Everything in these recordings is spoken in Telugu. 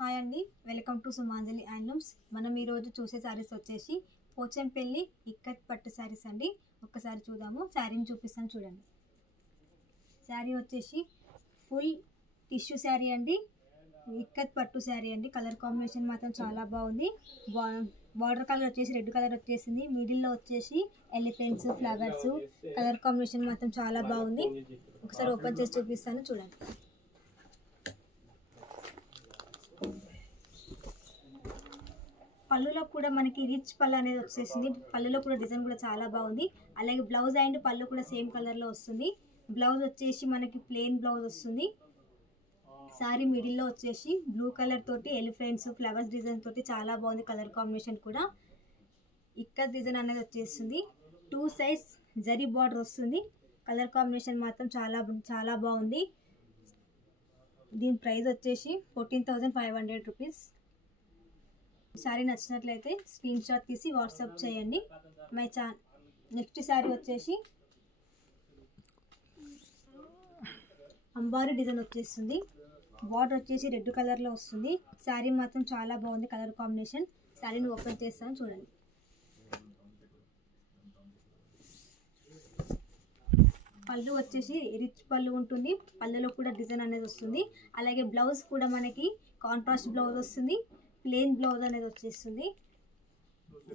హాయ్ అండి, వెల్కమ్ టు సుమాంజలి హ్యాండ్లూమ్స్. మనం ఈరోజు చూసే శారీస్ వచ్చేసి పోచంపల్లి ఇక్కత్ పట్టు శారీస్ అండి. ఒక్కసారి చూద్దాము. శారీని చూపిస్తాను చూడండి. శారీ వచ్చేసి ఫుల్ టిష్యూ శారీ అండి, ఇక్కత్ పట్టు శారీ అండి. కలర్ కాంబినేషన్ మాత్రం చాలా బాగుంది. బార్డర్ కలర్ వచ్చేసి రెడ్ కలర్ వచ్చేసింది. మిడిల్లో వచ్చేసి ఎలిఫెంట్స్, ఫ్లవర్స్. కలర్ కాంబినేషన్ మాత్రం చాలా బాగుంది. ఒకసారి ఓపెన్ చేసి చూపిస్తాను చూడండి. పళ్ళులో కూడా మనకి రిచ్ పళ్ళు అనేది వచ్చేసింది. పళ్ళులో కూడా డిజైన్ కూడా చాలా బాగుంది. అలాగే బ్లౌజ్ అండ్ పళ్ళు కూడా సేమ్ కలర్లో వస్తుంది. బ్లౌజ్ వచ్చేసి మనకి ప్లెయిన్ బ్లౌజ్ వస్తుంది. శారీ మిడిల్లో వచ్చేసి బ్లూ కలర్ తోటి ఎలిఫెంట్స్, ఫ్లవర్స్ డిజైన్ తోటి చాలా బాగుంది. కలర్ కాంబినేషన్ కూడా ఇక్కత్ డిజైన్ అనేది వచ్చేస్తుంది. 2 సైజ్ జరీ బార్డర్ వస్తుంది. కలర్ కాంబినేషన్ మాత్రం చాలా బాగుంది. దీని ప్రైస్ వచ్చేసి 14,500 రూపీస్. శారీ నచ్చినట్లయితే స్క్రీన్ షాట్ తీసి వాట్సాప్ చేయండి. నెక్స్ట్ శారీ వచ్చేసి అంబారీ డిజైన్ వచ్చేస్తుంది. బార్డర్ వచ్చేసి రెడ్ కలర్లో వస్తుంది. శారీ మాత్రం చాలా బాగుంది. Colour combination. శారీని ఓపెన్ చేస్తాను చూడండి. పళ్ళు వచ్చేసి రిచ్ పళ్ళు ఉంటుంది. పళ్ళులో కూడా డిజైన్ అనేది వస్తుంది. అలాగే బ్లౌజ్ కూడా మనకి కాంట్రాస్ట్ బ్లౌజ్ వస్తుంది. ప్లెయిన్ బ్లౌజ్ అనేది వచ్చేస్తుంది.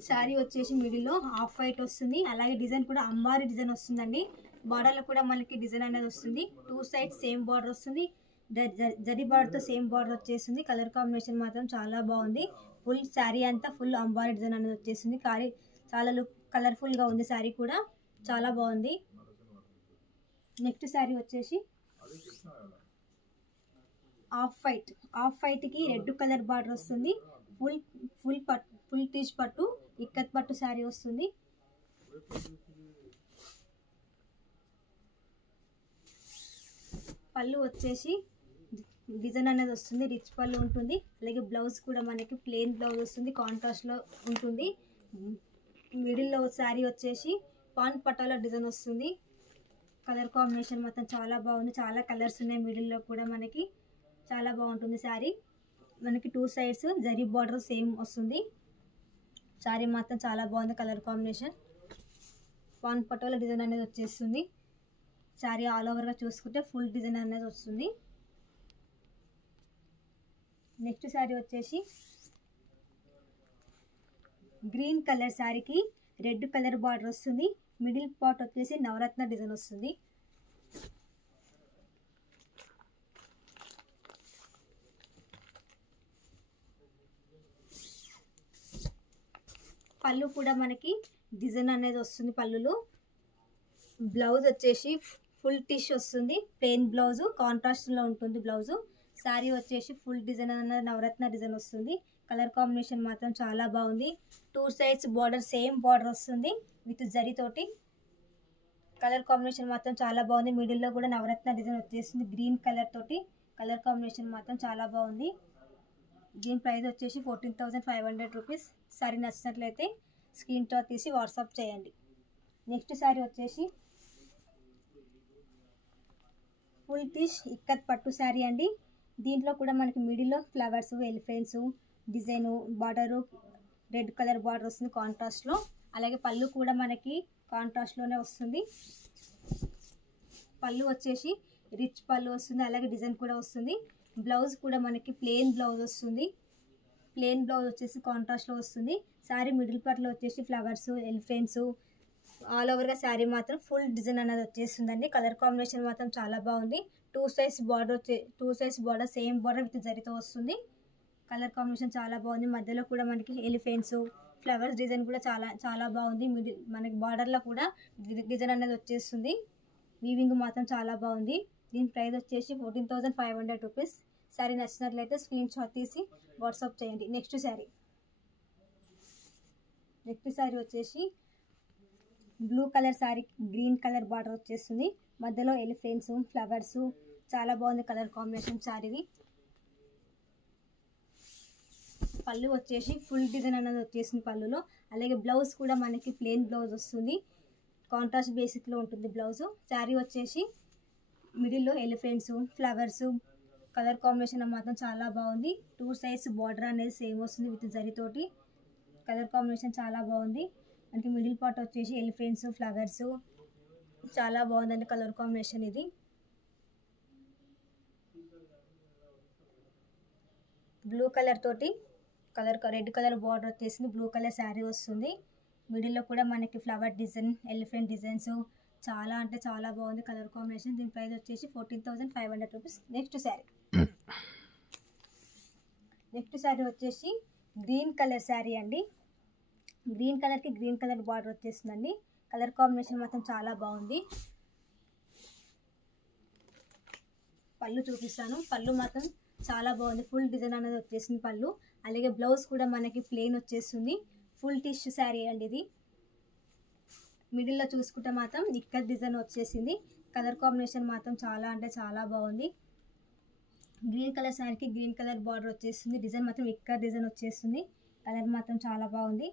శారీ వచ్చేసి మిడిల్లో హాఫ్ వైట్ వస్తుంది. అలాగే డిజైన్ కూడా అంబారీ డిజైన్ వస్తుందండి. బార్డర్లో కూడా మనకి డిజైన్ అనేది వస్తుంది. 2 సైడ్స్ సేమ్ బార్డర్ వస్తుంది. జరీ బార్డర్తో సేమ్ బార్డర్ వచ్చేస్తుంది. కలర్ కాంబినేషన్ మాత్రం చాలా బాగుంది. ఫుల్ శారీ అంతా ఫుల్ అంబారీ డిజైన్ అనేది వచ్చేసింది. చాలా లుక్ కలర్ఫుల్గా ఉంది. శారీ కూడా చాలా బాగుంది. నెక్స్ట్ శారీ వచ్చేసి ఆఫ్ వైట్కి రెడ్ కలర్ బార్డర్ వస్తుంది. ఫుల్ టీచ్ పట్టు ఇక్కత్ పట్టు శారీ వస్తుంది. పళ్ళు వచ్చేసి డిజైన్ అనేది వస్తుంది. రిచ్ పళ్ళు ఉంటుంది. అలాగే బ్లౌజ్ కూడా మనకి ప్లెయిన్ బ్లౌజ్ వస్తుంది. కాంట్రాస్ట్లో ఉంటుంది. మిడిల్లో శారీ వచ్చేసి పాన్ పట్టాల డిజైన్ వస్తుంది. కలర్ కాంబినేషన్ మొత్తం చాలా బాగుంది. చాలా కలర్స్ ఉన్నాయి. మిడిల్లో కూడా మనకి చాలా బాగుంటుంది. శారీ మనకి 2 సైడ్స్ జరీ బార్డర్ సేమ్ వస్తుంది. శారీ మాత్రం చాలా బాగుంది. Colour combination pan patola design అనేది వచ్చేస్తుంది. శారీ ఆల్ ఓవర్గా చూసుకుంటే ఫుల్ డిజైన్ అనేది వస్తుంది. నెక్స్ట్ శారీ వచ్చేసి గ్రీన్ కలర్ శారీకి రెడ్ కలర్ బార్డర్ వస్తుంది. మిడిల్ పార్ట్ వచ్చేసి నవరత్న డిజైన్ వస్తుంది. పళ్ళు కూడా మనకి డిజైన్ అనేది వస్తుంది. పళ్ళులో బ్లౌజ్ వచ్చేసి ఫుల్ టిష్ వస్తుంది. ప్లెయిన్ బ్లౌజ్ కాంట్రాస్ట్లో ఉంటుంది బ్లౌజు. శారీ వచ్చేసి ఫుల్ డిజైన్ అనేది నవరత్న డిజైన్ వస్తుంది. కలర్ కాంబినేషన్ మాత్రం చాలా బాగుంది. 2 సైడ్స్ బార్డర్ సేమ్ బార్డర్ వస్తుంది విత్ జరీ తోటి. కలర్ కాంబినేషన్ మాత్రం చాలా బాగుంది. మిడిల్లో కూడా నవరత్న డిజైన్ వచ్చేస్తుంది గ్రీన్ కలర్ తోటి. కలర్ కాంబినేషన్ మాత్రం చాలా బాగుంది. దీని ప్రైస్ వచ్చేసి 14,500 రూపీస్. శారీ నచ్చినట్లయితే స్క్రీన్ షాట్ తీసి వాట్సాప్ చేయండి. నెక్స్ట్ శారీ వచ్చేసి ఫుల్ టిష్ ఇక్కత్ పట్టు శారీ అండి. దీంట్లో కూడా మనకి మిడిల్లో flowers, elephants design, border red colour border వస్తుంది కాంట్రాస్ట్లో. అలాగే పళ్ళు కూడా మనకి కాంట్రాస్ట్లోనే వస్తుంది. పళ్ళు వచ్చేసి రిచ్ పళ్ళు వస్తుంది. అలాగే డిజైన్ కూడా వస్తుంది. బ్లౌజ్ కూడా మనకి ప్లెయిన్ బ్లౌజ్ వస్తుంది. ప్లెయిన్ బ్లౌజ్ వచ్చేసి కాంట్రాస్ట్లో వస్తుంది. శారీ మిడిల్ పార్ట్లో వచ్చేసి ఫ్లవర్స్, ఎలిఫెంట్స్ ఆల్ ఓవర్గా శారీ మాత్రం ఫుల్ డిజైన్ అనేది వచ్చేస్తుందండి. కలర్ కాంబినేషన్ మాత్రం చాలా బాగుంది. 2 size border same border with జరీతో వస్తుంది. కలర్ కాంబినేషన్ చాలా బాగుంది. మధ్యలో కూడా మనకి ఎలిఫెంట్స్, ఫ్లవర్స్ డిజైన్ కూడా చాలా బాగుంది. మనకి బార్డర్లో కూడా డిజైన్ అనేది వచ్చేస్తుంది. వీవింగ్ మాత్రం చాలా బాగుంది. దీని ప్రైస్ వచ్చేసి 14,500 రూపీస్. శారీ నచ్చినట్లయితే స్క్రీన్ షాట్ తీసి వాట్సాప్ చేయండి. నెక్స్ట్ శారీ వచ్చేసి blue colour sari green colour border వచ్చేస్తుంది. మధ్యలో ఎలిఫెంట్స్, ఫ్లవర్స్ చాలా బాగుంది. కలర్ కాంబినేషన్ శారీది. పళ్ళు వచ్చేసి ఫుల్ డిజైన్ అనేది వచ్చేసింది పళ్ళులో. అలాగే బ్లౌజ్ కూడా మనకి ప్లెయిన్ బ్లౌజ్ వస్తుంది. కాంట్రాస్ట్ బేసిక్లో ఉంటుంది బ్లౌజు. శారీ వచ్చేసి మిడిల్లో ఎలిఫెంట్స్, ఫ్లవర్స్ కలర్ కాంబినేషన్ మాత్రం చాలా బాగుంది. 2 సైడ్స్ బార్డర్ అనేది సేమ్ వస్తుంది విత్ జరీతోటి. కలర్ కాంబినేషన్ చాలా బాగుంది. మనకి మిడిల్ పార్ట్ వచ్చేసి ఎలిఫెంట్స్, ఫ్లవర్స్ చాలా బాగుందండి కలర్ కాంబినేషన్ ఇది. బ్లూ కలర్ తోటి రెడ్ కలర్ బార్డర్ వచ్చేసింది. బ్లూ కలర్ శారీ వస్తుంది. మిడిల్లో కూడా మనకి ఫ్లవర్ డిజైన్, ఎలిఫెంట్ డిజైన్స్ చాలా అంటే చాలా బాగుంది కలర్ కాంబినేషన్. దీని ప్రైస్ వచ్చేసి 14,500 రూపీస్. నెక్స్ట్ శారీ వచ్చేసి గ్రీన్ కలర్ శారీ అండి. గ్రీన్ కలర్కి గ్రీన్ కలర్ బార్డర్ వచ్చేసిందండి. కలర్ కాంబినేషన్ మాత్రం చాలా బాగుంది. పళ్ళు చూపిస్తాను. పళ్ళు మాత్రం చాలా బాగుంది. ఫుల్ డిజైన్ అనేది వచ్చేసింది పళ్ళు. అలాగే బ్లౌజ్ కూడా మనకి ప్లెయిన్ వచ్చేస్తుంది. ఫుల్ టిష్యూ శారీ అండి ఇది. మిడిల్లో చూసుకుంటే మాత్రం ఇక్కడ డిజైన్ వచ్చేసింది. కలర్ కాంబినేషన్ మాత్రం చాలా అంటే చాలా బాగుంది. గ్రీన్ కలర్ శారీకి గ్రీన్ కలర్ బార్డర్ వచ్చేస్తుంది. డిజైన్ మాత్రం ఇక్కడ డిజైన్ వచ్చేస్తుంది. కలర్ మాత్రం చాలా బాగుంది.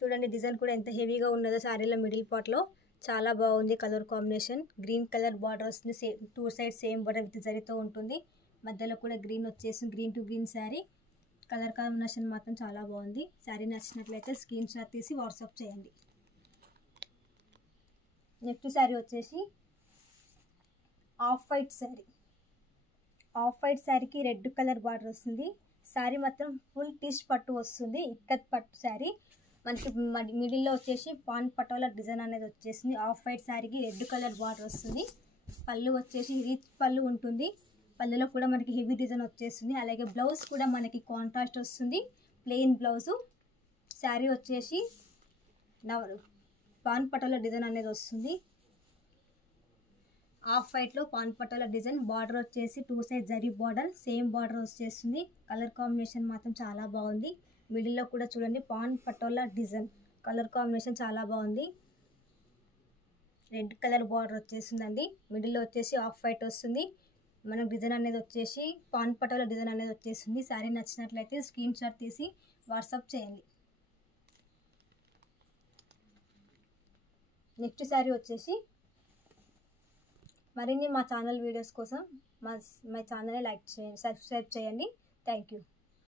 చూడండి డిజైన్ కూడా ఎంత హెవీగా ఉన్నదో శారీలో మిడిల్ పార్ట్లో. చాలా బాగుంది colour combination. Green colour border వస్తుంది. 2 సైడ్స్ సేమ్ బార్డర్ విత్ జరీతో ఉంటుంది. మధ్యలో కూడా గ్రీన్ వచ్చేసింది. Green to green sari. Colour combination మాత్రం చాలా బాగుంది. శారీ నచ్చినట్లయితే స్క్రీన్ షాట్ తీసి వాట్సాప్ చేయండి. నెక్స్ట్ శారీ వచ్చేసి off white sari. Off white శారీకి రెడ్ కలర్ బార్డర్ వస్తుంది. శారీ మాత్రం ఫుల్ టిష్ పట్టు వస్తుంది. ఇక్కత్ పట్టు శారీ. మనకి మిడిల్లో వచ్చేసి పాన్ పటోలా డిజైన్ అనేది వచ్చేసింది. ఆఫ్ వైట్ శారీకి రెడ్ కలర్ బార్డర్ వస్తుంది. పళ్ళు వచ్చేసి రిచ్ పళ్ళు ఉంటుంది. పళ్ళులో కూడా మనకి హెవీ డిజైన్ వచ్చేస్తుంది. అలాగే బ్లౌజ్ కూడా మనకి కాంట్రాస్ట్ వస్తుంది. Plain blouse. శారీ వచ్చేసి పాన్ పటోలా డిజైన్ అనేది వస్తుంది. ఆఫ్ వైట్లో పాన్ పటోలా డిజైన్. బార్డర్ వచ్చేసి 2 side zari border, same border వచ్చేస్తుంది. కలర్ కాంబినేషన్ మాత్రం చాలా బాగుంది. మిడిల్లో కూడా చూడండి pan patola design. Colour combination చాలా బాగుంది. రెడ్ కలర్ బార్డర్ వచ్చేసిందండి. మిడిల్లో వచ్చేసి ఆఫ్ వైట్ వస్తుంది. మనకు డిజైన్ అనేది వచ్చేసి పాన్ పటోలా డిజైన్ అనేది వచ్చేసింది. శారీ నచ్చినట్లయితే స్క్రీన్ షాట్ తీసి వాట్సాప్ చేయండి. నెక్స్ట్ శారీ వచ్చేసి మరిన్ని మా ఛానల్ వీడియోస్ కోసం మా ఛానల్ని లైక్ చేయండి, సబ్స్క్రైబ్ చేయండి. Thank you.